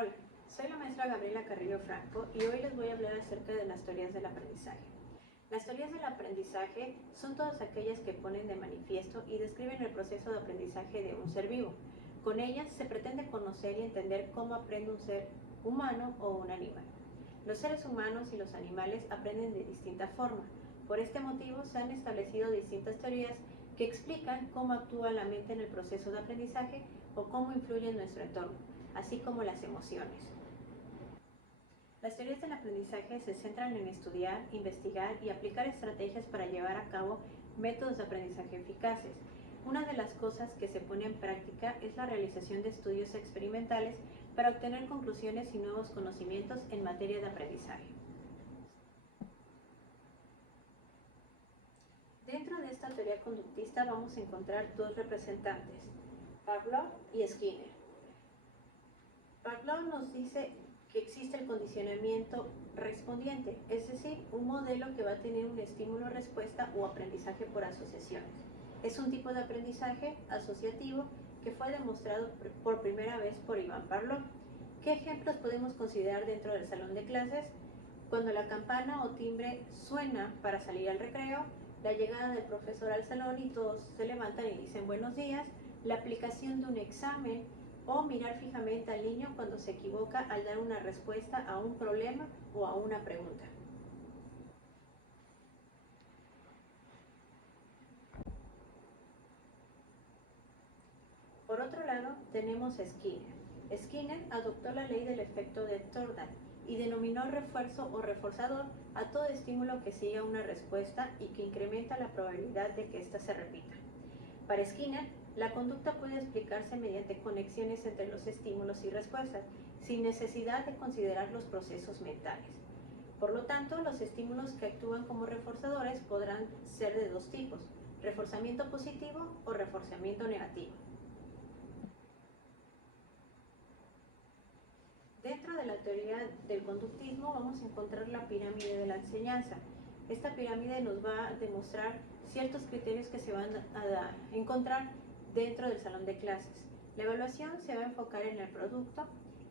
Hola, soy la maestra Gabriela Carrillo Franco y hoy les voy a hablar acerca de las teorías del aprendizaje. Las teorías del aprendizaje son todas aquellas que ponen de manifiesto y describen el proceso de aprendizaje de un ser vivo. Con ellas se pretende conocer y entender cómo aprende un ser humano o un animal. Los seres humanos y los animales aprenden de distinta forma. Por este motivo se han establecido distintas teorías que explican cómo actúa la mente en el proceso de aprendizaje o cómo influye en nuestro entorno, así como las emociones. Las teorías del aprendizaje se centran en estudiar, investigar y aplicar estrategias para llevar a cabo métodos de aprendizaje eficaces. Una de las cosas que se pone en práctica es la realización de estudios experimentales para obtener conclusiones y nuevos conocimientos en materia de aprendizaje. Dentro de esta teoría conductista vamos a encontrar dos representantes, Pavlov y Skinner. Pavlov nos dice que existe el condicionamiento respondiente, es decir, un modelo que va a tener un estímulo-respuesta o aprendizaje por asociaciones. Es un tipo de aprendizaje asociativo que fue demostrado por primera vez por Ivan Pavlov. ¿Qué ejemplos podemos considerar dentro del salón de clases? Cuando la campana o timbre suena para salir al recreo, la llegada del profesor al salón y todos se levantan y dicen buenos días, la aplicación de un examen o mirar fijamente al niño cuando se equivoca al dar una respuesta a un problema o a una pregunta. Por otro lado, tenemos a Skinner. Skinner adoptó la ley del efecto de Thorndike y denominó refuerzo o reforzador a todo estímulo que siga una respuesta y que incrementa la probabilidad de que ésta se repita. Para Skinner, la conducta puede explicarse mediante conexiones entre los estímulos y respuestas, sin necesidad de considerar los procesos mentales. Por lo tanto, los estímulos que actúan como reforzadores podrán ser de dos tipos, reforzamiento positivo o reforzamiento negativo. Dentro de la teoría del conductismo vamos a encontrar la pirámide de la enseñanza. Esta pirámide nos va a demostrar ciertos criterios que se van a encontrar dentro del salón de clases. La evaluación se va a enfocar en el producto,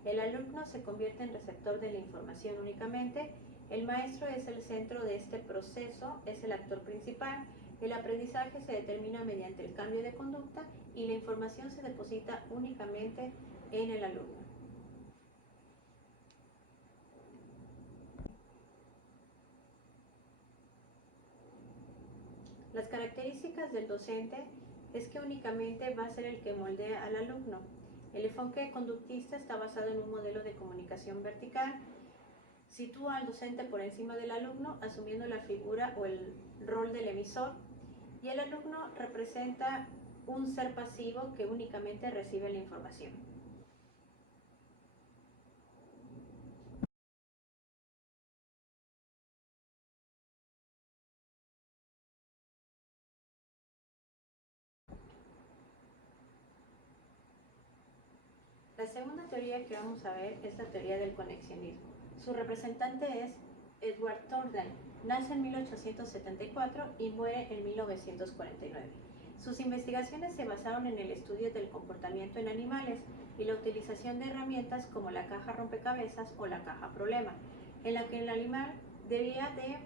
el alumno se convierte en receptor de la información únicamente, el maestro es el centro de este proceso, es el actor principal, el aprendizaje se determina mediante el cambio de conducta y la información se deposita únicamente en el alumno. Las características del docente es que únicamente va a ser el que moldea al alumno. El enfoque conductista está basado en un modelo de comunicación vertical. Sitúa al docente por encima del alumno, asumiendo la figura o el rol del emisor, y el alumno representa un ser pasivo que únicamente recibe la información. La segunda teoría que vamos a ver es la teoría del conexionismo. Su representante es Edward Thorndike. Nace en 1874 y muere en 1949. Sus investigaciones se basaron en el estudio del comportamiento en animales y la utilización de herramientas como la caja rompecabezas o la caja problema, en la que el animal debía de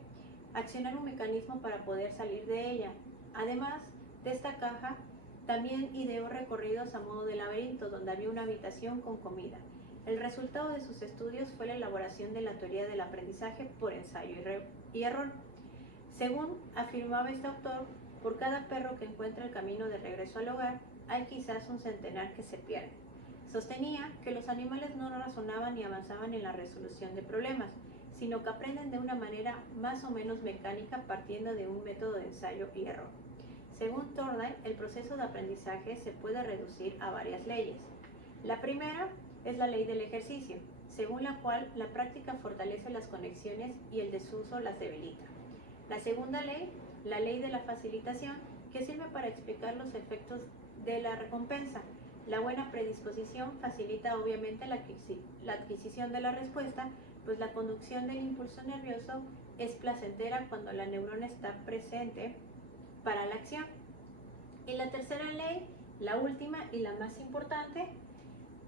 accionar un mecanismo para poder salir de ella. Además de esta caja, también ideó recorridos a modo de laberinto, donde había una habitación con comida. El resultado de sus estudios fue la elaboración de la teoría del aprendizaje por ensayo y error. Según afirmaba este autor, por cada perro que encuentra el camino de regreso al hogar, hay quizás un centenar que se pierden. Sostenía que los animales no razonaban ni avanzaban en la resolución de problemas, sino que aprenden de una manera más o menos mecánica partiendo de un método de ensayo y error. Según Thorndike, el proceso de aprendizaje se puede reducir a varias leyes. La primera es la ley del ejercicio, según la cual la práctica fortalece las conexiones y el desuso las debilita. La segunda ley, la ley de la facilitación, que sirve para explicar los efectos de la recompensa. La buena predisposición facilita obviamente la adquisición de la respuesta, pues la conducción del impulso nervioso es placentera cuando la neurona está presente para la acción. Y la tercera ley, la última y la más importante,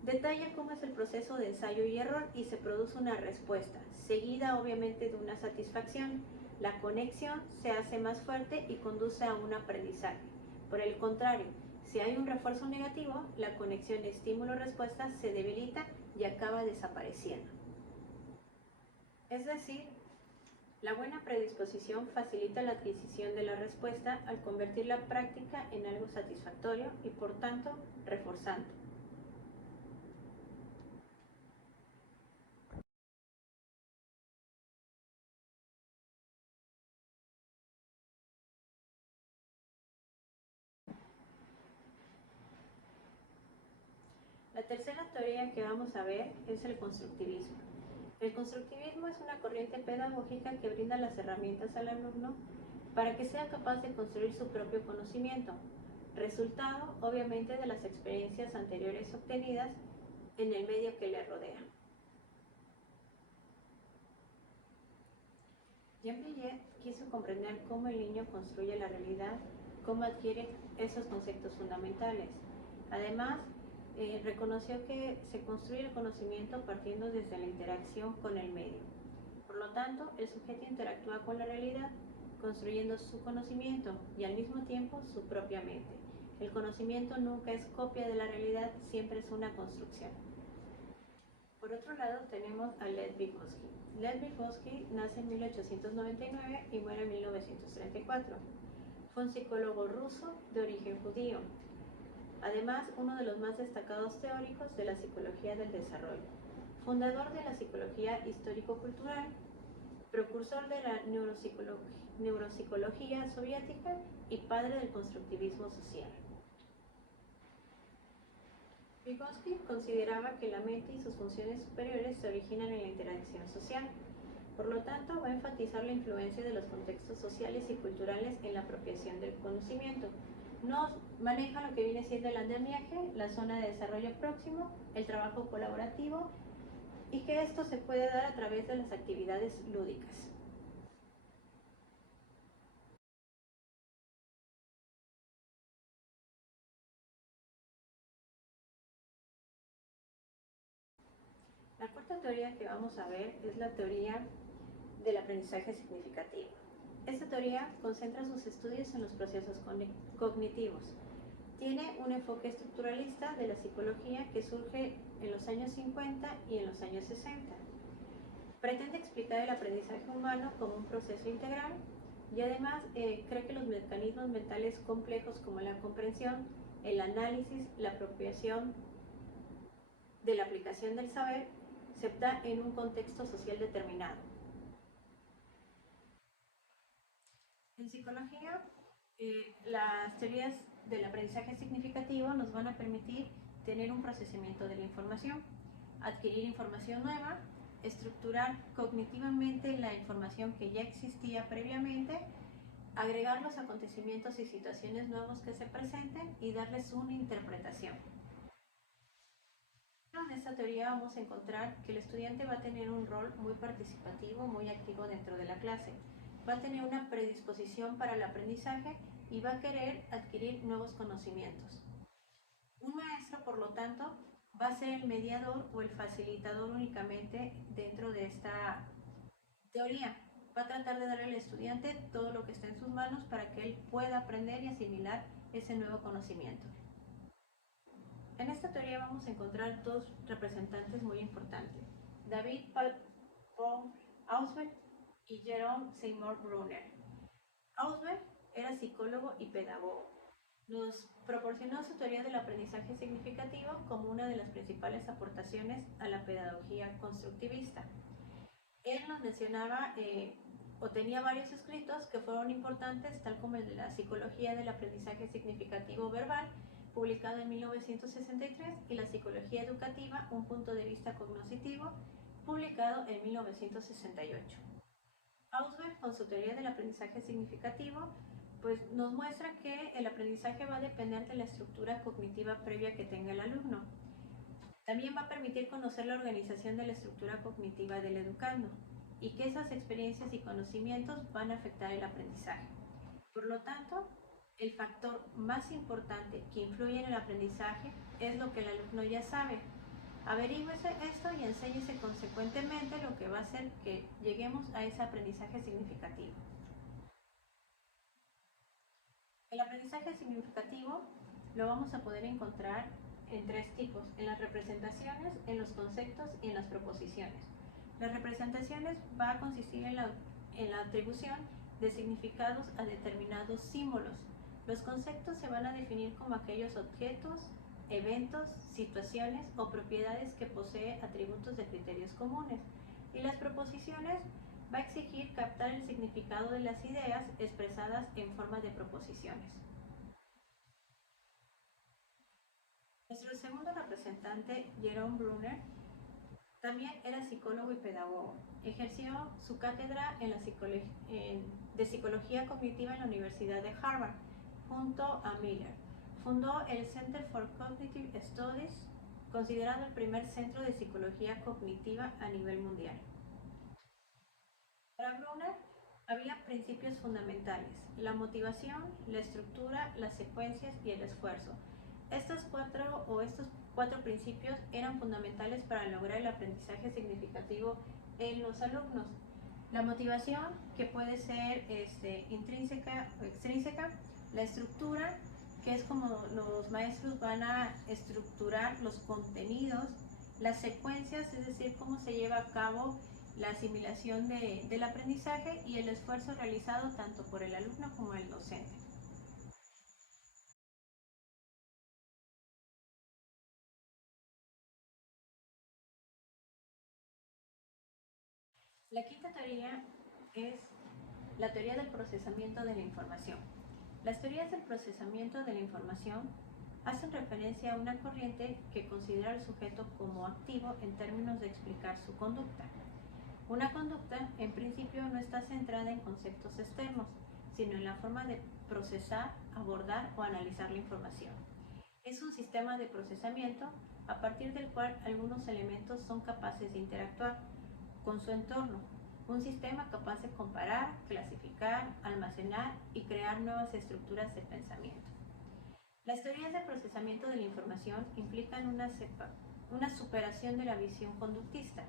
Detalla cómo es el proceso de ensayo y error y se produce una respuesta, seguida obviamente de una satisfacción. La conexión se hace más fuerte y conduce a un aprendizaje. Por el contrario, si hay un refuerzo negativo, la conexión estímulo-respuesta se debilita y acaba desapareciendo. Es decir, la buena predisposición facilita la adquisición de la respuesta al convertir la práctica en algo satisfactorio y por tanto reforzante. La tercera teoría que vamos a ver es el constructivismo. El constructivismo es una corriente pedagógica que brinda las herramientas al alumno para que sea capaz de construir su propio conocimiento, resultado obviamente de las experiencias anteriores obtenidas en el medio que le rodea. Jean Piaget quiso comprender cómo el niño construye la realidad, cómo adquiere esos conceptos fundamentales. Además, reconoció que se construye el conocimiento partiendo desde la interacción con el medio. Por lo tanto, el sujeto interactúa con la realidad, construyendo su conocimiento y al mismo tiempo su propia mente. El conocimiento nunca es copia de la realidad, siempre es una construcción. Por otro lado, tenemos a Lev Vygotsky. Lev Vygotsky nace en 1899 y muere en 1934. Fue un psicólogo ruso de origen judío. Además, uno de los más destacados teóricos de la psicología del desarrollo, fundador de la psicología histórico-cultural, precursor de la neuropsicología soviética y padre del constructivismo social. Vygotsky consideraba que la mente y sus funciones superiores se originan en la interacción social. Por lo tanto, va a enfatizar la influencia de los contextos sociales y culturales en la apropiación del conocimiento. Nos maneja lo que viene siendo el andamiaje, la zona de desarrollo próximo, el trabajo colaborativo y que esto se puede dar a través de las actividades lúdicas. La cuarta teoría que vamos a ver es la teoría del aprendizaje significativo. Esta teoría concentra sus estudios en los procesos cognitivos. Tiene un enfoque estructuralista de la psicología que surge en los años 50 y en los años 60. Pretende explicar el aprendizaje humano como un proceso integral y además cree que los mecanismos mentales complejos como la comprensión, el análisis, la apropiación de la aplicación del saber se da en un contexto social determinado. En psicología, las teorías del aprendizaje significativo nos van a permitir tener un procesamiento de la información, adquirir información nueva, estructurar cognitivamente la información que ya existía previamente, agregar los acontecimientos y situaciones nuevos que se presenten y darles una interpretación. En esta teoría vamos a encontrar que el estudiante va a tener un rol muy participativo, muy activo dentro de la clase. Va a tener una predisposición para el aprendizaje y va a querer adquirir nuevos conocimientos. Un maestro, por lo tanto, va a ser el mediador o el facilitador únicamente dentro de esta teoría. Va a tratar de darle al estudiante todo lo que está en sus manos para que él pueda aprender y asimilar ese nuevo conocimiento. En esta teoría vamos a encontrar dos representantes muy importantes, David von Ausweg y Jerome Seymour Brunner. Ausweg era psicólogo y pedagogo. Nos proporcionó su teoría del aprendizaje significativo como una de las principales aportaciones a la pedagogía constructivista. Él nos mencionaba o tenía varios escritos que fueron importantes, tal como el de la psicología del aprendizaje significativo verbal, publicado en 1963, y la psicología educativa, un punto de vista cognoscitivo, publicado en 1968. Ausweg, con su teoría del aprendizaje significativo, pues nos muestra que el aprendizaje va a depender de la estructura cognitiva previa que tenga el alumno. También va a permitir conocer la organización de la estructura cognitiva del educando y que esas experiencias y conocimientos van a afectar el aprendizaje. Por lo tanto, el factor más importante que influye en el aprendizaje es lo que el alumno ya sabe. Averígüese esto y enséñese consecuentemente lo que va a hacer que lleguemos a ese aprendizaje significativo. El aprendizaje significativo lo vamos a poder encontrar en tres tipos: en las representaciones, en los conceptos y en las proposiciones. Las representaciones va a consistir en la atribución de significados a determinados símbolos. Los conceptos se van a definir como aquellos objetos, eventos, situaciones o propiedades que posee atributos de criterios comunes. Y las proposiciones va a exigir captar el significado de las ideas expresadas en forma de proposiciones. Nuestro segundo representante, Jerome Bruner, también era psicólogo y pedagogo. Ejerció su cátedra de psicología cognitiva en la Universidad de Harvard, junto a Miller. Fundó el Center for Cognitive Studies, considerado el primer centro de psicología cognitiva a nivel mundial. Para Bruner había principios fundamentales: la motivación, la estructura, las secuencias y el esfuerzo. Estos cuatro principios eran fundamentales para lograr el aprendizaje significativo en los alumnos. La motivación, que puede ser intrínseca o extrínseca; la estructura, que es como los maestros van a estructurar los contenidos; las secuencias, es decir, cómo se lleva a cabo la asimilación del aprendizaje; y el esfuerzo realizado tanto por el alumno como el docente. La quinta teoría es la teoría del procesamiento de la información. Las teorías del procesamiento de la información hacen referencia a una corriente que considera al sujeto como activo en términos de explicar su conducta. Una conducta, en principio, no está centrada en conceptos externos, sino en la forma de procesar, abordar o analizar la información. Es un sistema de procesamiento a partir del cual algunos elementos son capaces de interactuar con su entorno, un sistema capaz de comparar, clasificar, almacenar y crear nuevas estructuras de pensamiento. Las teorías de procesamiento de la información implican una superación de la visión conductista.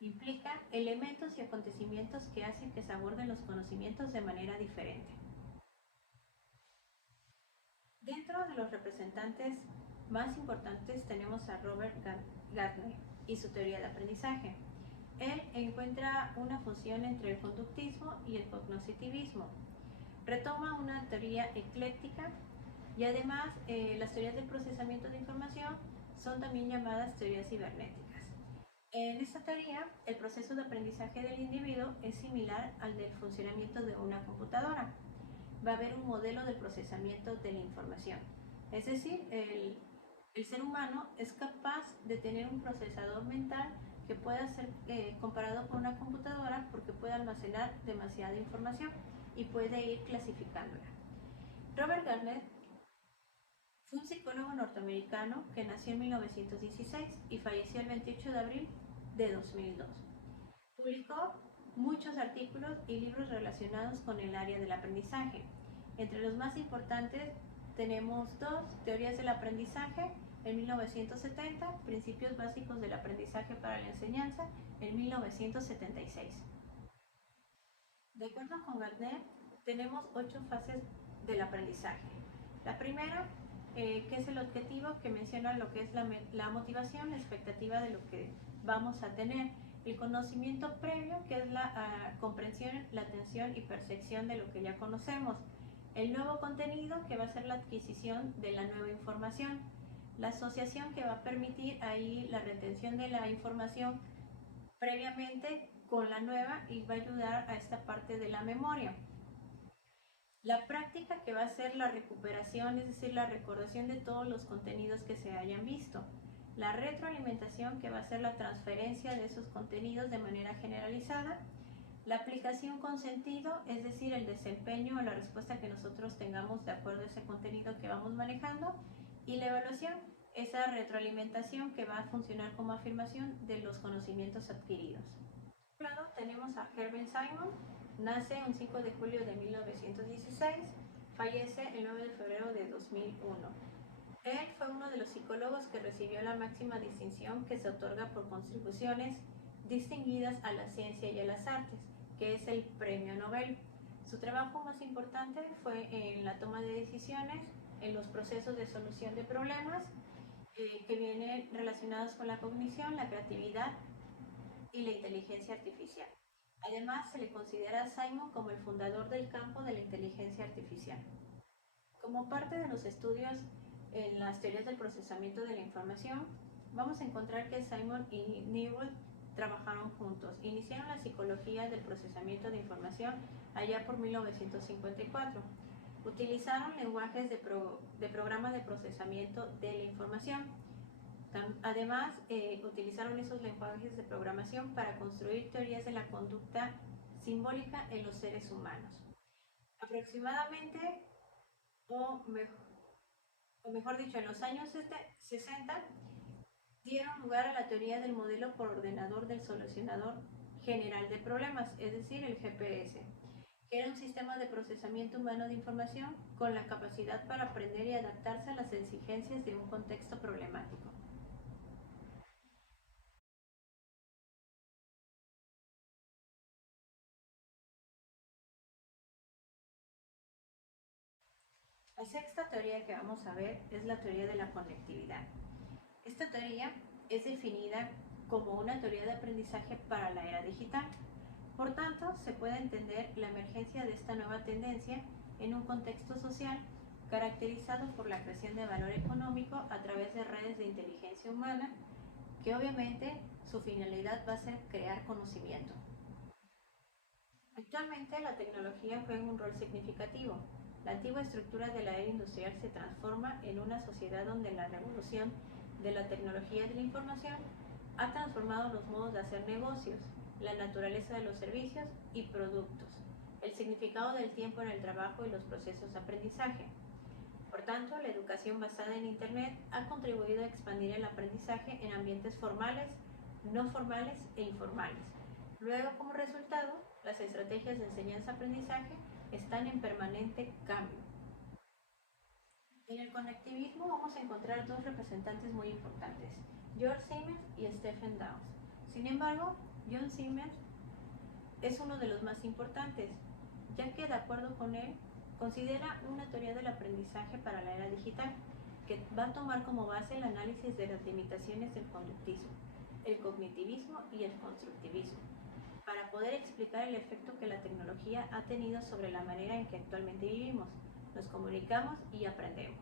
Implican elementos y acontecimientos que hacen que se aborden los conocimientos de manera diferente. Dentro de los representantes más importantes tenemos a Robert Gardner y su teoría de aprendizaje. Él encuentra una fusión entre el conductismo y el cognoscitivismo. Retoma una teoría ecléctica y además las teorías del procesamiento de información son también llamadas teorías cibernéticas. En esta teoría, el proceso de aprendizaje del individuo es similar al del funcionamiento de una computadora. Va a haber un modelo de procesamiento de la información. Es decir, el ser humano es capaz de tener un procesador mental que pueda ser comparado con una computadora, porque puede almacenar demasiada información y puede ir clasificándola. Robert Gardner fue un psicólogo norteamericano que nació en 1916 y falleció el 28 de abril de 2002. Publicó muchos artículos y libros relacionados con el área del aprendizaje. Entre los más importantes tenemos dos: Teorías del aprendizaje, en 1970, Principios básicos del aprendizaje para la enseñanza, en 1976. De acuerdo con Gardner, tenemos 8 fases del aprendizaje. La primera, que es el objetivo, que menciona lo que es la motivación, la expectativa de lo que vamos a tener. El conocimiento previo, que es la comprensión, la atención y percepción de lo que ya conocemos. El nuevo contenido, que va a ser la adquisición de la nueva información. La asociación, que va a permitir ahí la retención de la información previamente con la nueva y va a ayudar a esta parte de la memoria. La práctica, que va a ser la recuperación, es decir, la recordación de todos los contenidos que se hayan visto. La retroalimentación, que va a ser la transferencia de esos contenidos de manera generalizada. La aplicación con sentido, es decir, el desempeño o la respuesta que nosotros tengamos de acuerdo a ese contenido que vamos manejando. Y la evaluación, esa retroalimentación que va a funcionar como afirmación de los conocimientos adquiridos. Por un lado tenemos a Herbert Simon. Nace un 5 de julio de 1916, fallece el 9 de febrero de 2001. Él fue uno de los psicólogos que recibió la máxima distinción que se otorga por contribuciones distinguidas a la ciencia y a las artes, que es el Premio Nobel. Su trabajo más importante fue en la toma de decisiones, en los procesos de solución de problemas que vienen relacionados con la cognición, la creatividad y la inteligencia artificial. Además, se le considera a Simon como el fundador del campo de la inteligencia artificial. Como parte de los estudios en las teorías del procesamiento de la información, vamos a encontrar que Simon y Newell trabajaron juntos. Iniciaron la psicología del procesamiento de información allá por 1954. Utilizaron lenguajes de programa de procesamiento de la información. Además, utilizaron esos lenguajes de programación para construir teorías de la conducta simbólica en los seres humanos. Aproximadamente, o mejor dicho, en los años 60, dieron lugar a la teoría del modelo por ordenador del solucionador general de problemas, es decir, el GPS, que era un sistema de procesamiento humano de información con la capacidad para aprender y adaptarse a las exigencias de un contexto problemático. La sexta teoría que vamos a ver es la teoría de la conectividad. Esta teoría es definida como una teoría de aprendizaje para la era digital. Por tanto, se puede entender la emergencia de esta nueva tendencia en un contexto social caracterizado por la creación de valor económico a través de redes de inteligencia humana, que obviamente su finalidad va a ser crear conocimiento. Actualmente la tecnología juega un rol significativo. La antigua estructura de la era industrial se transforma en una sociedad donde la revolución de la tecnología de la información ha transformado los modos de hacer negocios, la naturaleza de los servicios y productos, el significado del tiempo en el trabajo y los procesos de aprendizaje. Por tanto, la educación basada en Internet ha contribuido a expandir el aprendizaje en ambientes formales, no formales e informales. Luego, como resultado, las estrategias de enseñanza-aprendizaje están en permanente cambio. En el conectivismo vamos a encontrar dos representantes muy importantes, George Siemens y Stephen Downes. Sin embargo, John Siemens es uno de los más importantes, ya que de acuerdo con él, considera una teoría del aprendizaje para la era digital, que va a tomar como base el análisis de las limitaciones del conductismo, el cognitivismo y el constructivismo, para poder explicar el efecto que la tecnología ha tenido sobre la manera en que actualmente vivimos, nos comunicamos y aprendemos.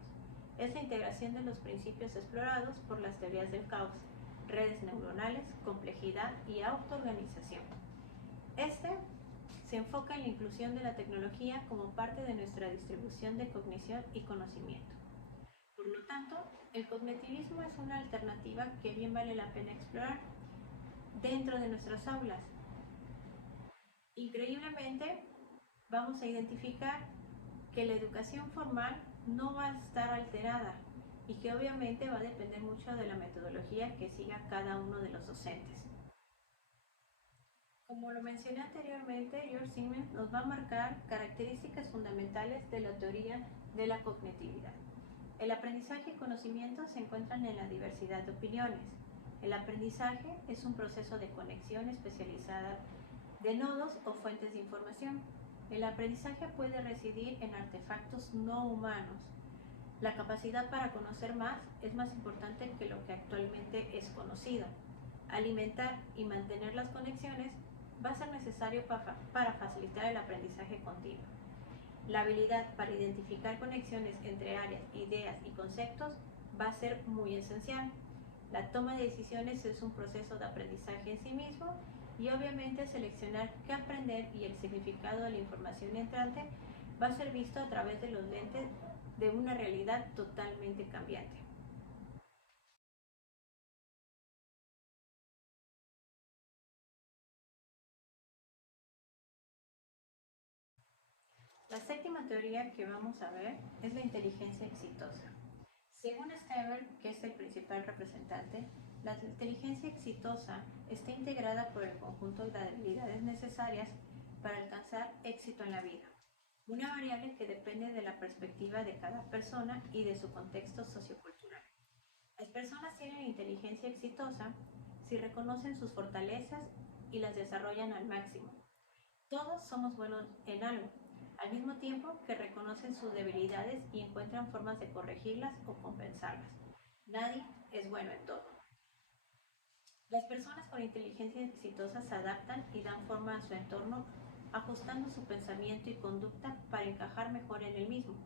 Es la integración de los principios explorados por las teorías del caos, redes neuronales, complejidad y autoorganización. Este se enfoca en la inclusión de la tecnología como parte de nuestra distribución de cognición y conocimiento. Por lo tanto, el cognitivismo es una alternativa que bien vale la pena explorar dentro de nuestras aulas. Increíblemente, vamos a identificar que la educación formal no va a estar alterada y que obviamente va a depender mucho de la metodología que siga cada uno de los docentes. Como lo mencioné anteriormente, George Siemens nos va a marcar características fundamentales de la teoría de la cognitividad. El aprendizaje y conocimiento se encuentran en la diversidad de opiniones. El aprendizaje es un proceso de conexión especializada de nodos o fuentes de información. El aprendizaje puede residir en artefactos no humanos. La capacidad para conocer más es más importante que lo que actualmente es conocido. Alimentar y mantener las conexiones va a ser necesario para facilitar el aprendizaje continuo. La habilidad para identificar conexiones entre áreas, ideas y conceptos va a ser muy esencial. La toma de decisiones es un proceso de aprendizaje en sí mismo y obviamente seleccionar qué aprender y el significado de la información entrante va a ser visto a través de los lentes de una realidad totalmente cambiante. La séptima teoría que vamos a ver es la inteligencia exitosa. Según Stever, que es el principal representante, la inteligencia exitosa está integrada por el conjunto de habilidades necesarias para alcanzar éxito en la vida. una variable que depende de la perspectiva de cada persona y de su contexto sociocultural. Las personas tienen inteligencia exitosa si reconocen sus fortalezas y las desarrollan al máximo. Todos somos buenos en algo, al mismo tiempo que reconocen sus debilidades y encuentran formas de corregirlas o compensarlas. Nadie es bueno en todo. Las personas con inteligencia exitosa se adaptan y dan forma a su entorno, ajustando su pensamiento y conducta para encajar mejor en el mismo,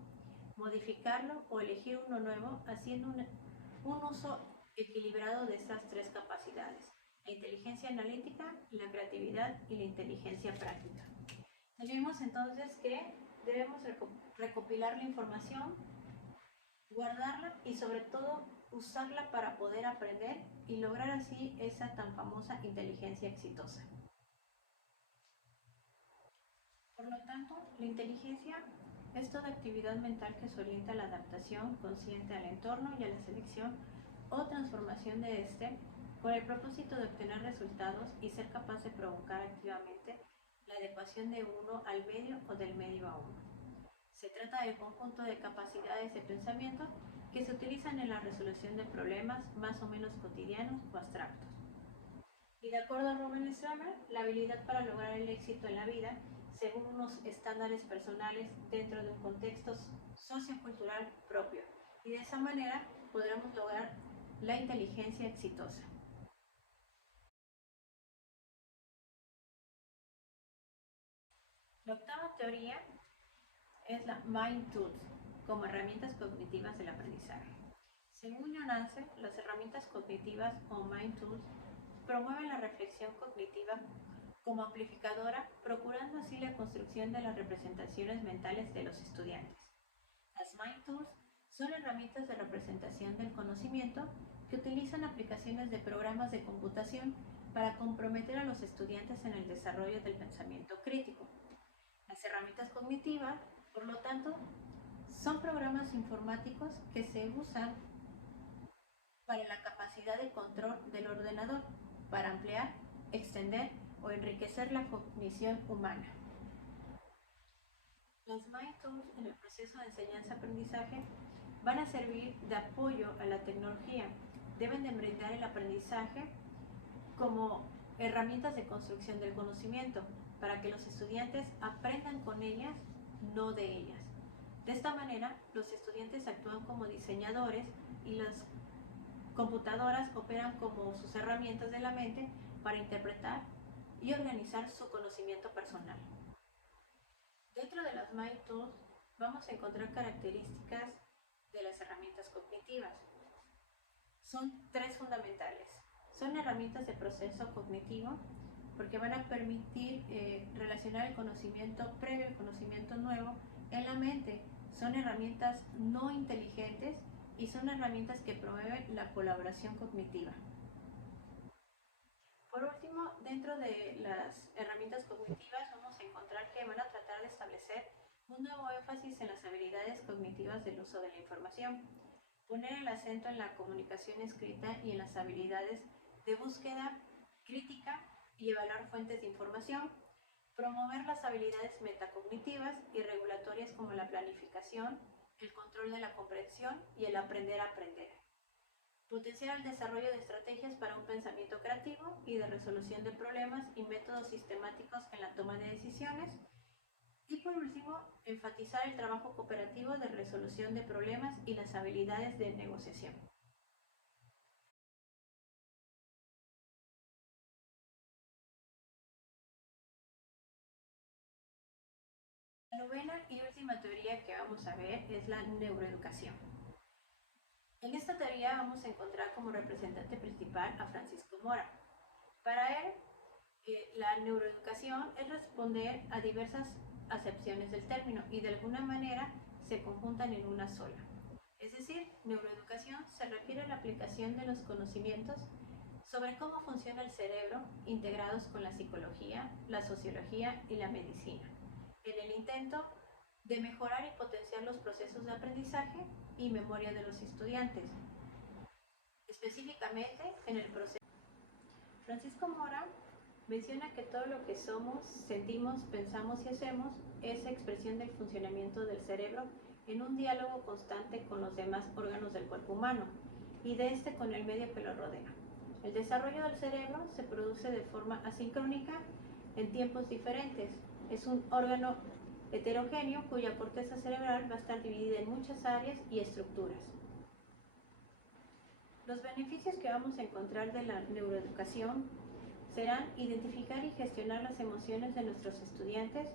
modificarlo o elegir uno nuevo, haciendo un uso equilibrado de estas tres capacidades: la inteligencia analítica, la creatividad y la inteligencia práctica. Vimos entonces que debemos recopilar la información, guardarla y sobre todo usarla para poder aprender y lograr así esa tan famosa inteligencia exitosa. Por lo tanto, la inteligencia es toda actividad mental que se orienta a la adaptación consciente al entorno y a la selección o transformación de éste con el propósito de obtener resultados y ser capaz de provocar activamente la adecuación de uno al medio o del medio a uno. Se trata del conjunto de capacidades de pensamiento que se utilizan en la resolución de problemas más o menos cotidianos o abstractos. Y de acuerdo a Ruben Stammer, la habilidad para lograr el éxito en la vida según unos estándares personales dentro de un contexto sociocultural propio. Y de esa manera podremos lograr la inteligencia exitosa. La octava teoría es la Mind Tools, como herramientas cognitivas del aprendizaje. Según John Ansel, las herramientas cognitivas o Mind Tools promueven la reflexión cognitiva como amplificadora, procurando así la construcción de las representaciones mentales de los estudiantes. Las Mind Tools son herramientas de representación del conocimiento que utilizan aplicaciones de programas de computación para comprometer a los estudiantes en el desarrollo del pensamiento crítico. Las herramientas cognitivas, por lo tanto, son programas informáticos que se usan para la capacidad de control del ordenador, para ampliar, extender o enriquecer la cognición humana. Las Mind Tools en el proceso de enseñanza-aprendizaje van a servir de apoyo a la tecnología. Deben de brindar el aprendizaje como herramientas de construcción del conocimiento para que los estudiantes aprendan con ellas, no de ellas. De esta manera, los estudiantes actúan como diseñadores y las computadoras operan como sus herramientas de la mente para interpretar y organizar su conocimiento personal. Dentro de las Mind Tools vamos a encontrar características de las herramientas cognitivas. Son tres fundamentales. Son herramientas de proceso cognitivo porque van a permitir relacionar el conocimiento previo al conocimiento nuevo en la mente. Son herramientas no inteligentes y son herramientas que promueven la colaboración cognitiva. Por último, dentro de las herramientas cognitivas vamos a encontrar que van a tratar de establecer un nuevo énfasis en las habilidades cognitivas del uso de la información, poner el acento en la comunicación escrita y en las habilidades de búsqueda crítica y evaluar fuentes de información, promover las habilidades metacognitivas y regulatorias como la planificación, el control de la comprensión y el aprender a aprender. Potenciar el desarrollo de estrategias para un pensamiento creativo y de resolución de problemas y métodos sistemáticos en la toma de decisiones. Y por último, enfatizar el trabajo cooperativo de resolución de problemas y las habilidades de negociación. La novena y última teoría que vamos a ver es la neuroeducación. En esta teoría vamos a encontrar como representante principal a Francisco Mora. Para él, la neuroeducación es responder a diversas acepciones del término y de alguna manera se conjuntan en una sola. Es decir, neuroeducación se refiere a la aplicación de los conocimientos sobre cómo funciona el cerebro integrados con la psicología, la sociología y la medicina, en el intento de mejorar y potenciar los procesos de aprendizaje y memoria de los estudiantes, específicamente en el proceso. Francisco Mora Menciona que todo lo que somos, sentimos, pensamos y hacemos es expresión del funcionamiento del cerebro en un diálogo constante con los demás órganos del cuerpo humano y de este con el medio que lo rodea. El desarrollo del cerebro se produce de forma asincrónica en tiempos diferentes. Es un órgano heterogéneo cuya corteza cerebral va a estar dividida en muchas áreas y estructuras. Los beneficios que vamos a encontrar de la neuroeducación serán identificar y gestionar las emociones de nuestros estudiantes,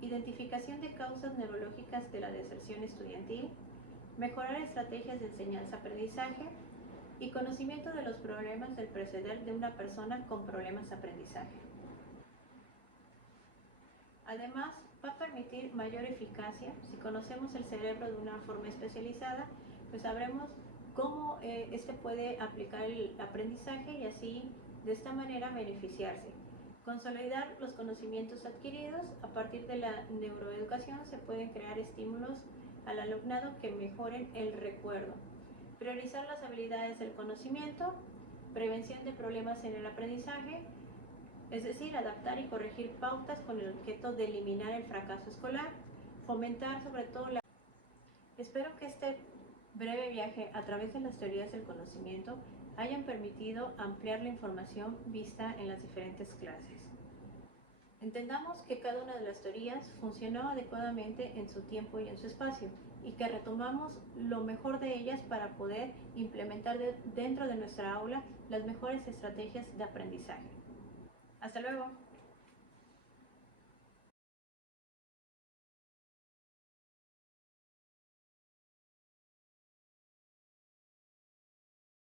identificación de causas neurológicas de la deserción estudiantil, mejorar estrategias de enseñanza-aprendizaje y conocimiento de los problemas del proceder de una persona con problemas de aprendizaje. Además, va a permitir mayor eficacia. Si conocemos el cerebro de una forma especializada, pues sabremos cómo este puede aplicar el aprendizaje y así de esta manera beneficiarse. Consolidar los conocimientos adquiridos. A partir de la neuroeducación se pueden crear estímulos al alumnado que mejoren el recuerdo. Priorizar las habilidades del conocimiento. Prevención de problemas en el aprendizaje, es decir, adaptar y corregir pautas con el objeto de eliminar el fracaso escolar. Fomentar sobre todo la... Espero que este breve viaje a través de las teorías del conocimiento hayan permitido ampliar la información vista en las diferentes clases. Entendamos que cada una de las teorías funcionó adecuadamente en su tiempo y en su espacio y que retomamos lo mejor de ellas para poder implementar dentro de nuestra aula las mejores estrategias de aprendizaje. Hasta luego.